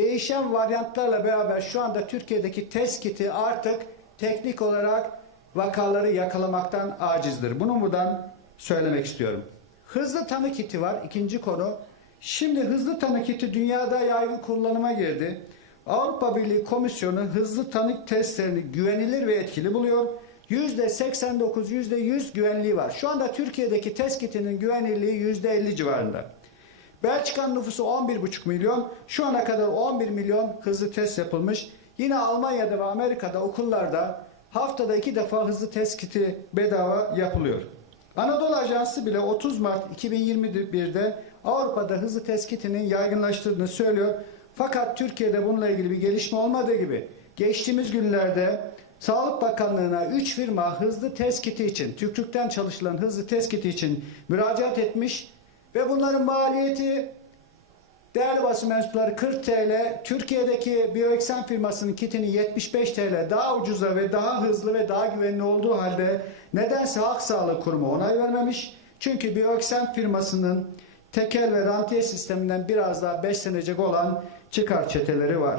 değişen varyantlarla beraber şu anda Türkiye'deki test kiti artık teknik olarak vakaları yakalamaktan acizdir. Bunu buradan söylemek istiyorum. Hızlı tanı kiti var ikinci konu. Şimdi hızlı tanı kiti dünyada yaygın kullanıma girdi. Avrupa Birliği Komisyonu hızlı tanı testlerini güvenilir ve etkili buluyor. %89, %100 güvenliği var. Şu anda Türkiye'deki test kitinin güvenilirliği %50 civarında. Belçika'nın nüfusu 11,5 milyon. Şu ana kadar 11 milyon hızlı test yapılmış. Yine Almanya'da ve Amerika'da okullarda haftada iki defa hızlı test kiti bedava yapılıyor. Anadolu Ajansı bile 30 Mart 2021'de Avrupa'da hızlı test kitinin yaygınlaştığını söylüyor. Fakat Türkiye'de bununla ilgili bir gelişme olmadığı gibi geçtiğimiz günlerde Sağlık Bakanlığı'na 3 firma hızlı test kiti için, tükrükten çalışılan hızlı test kiti için müracaat etmiş ve bunların maliyeti değerli basın mensupları 40 TL, Türkiye'deki Bioexam firmasının kitini 75 TL daha ucuza ve daha hızlı ve daha güvenli olduğu halde nedense Halk Sağlığı Kurumu onay vermemiş. Çünkü Bioexam firmasının tekel ve rantiye sisteminden biraz daha beslenecek olan çıkar çeteleri var.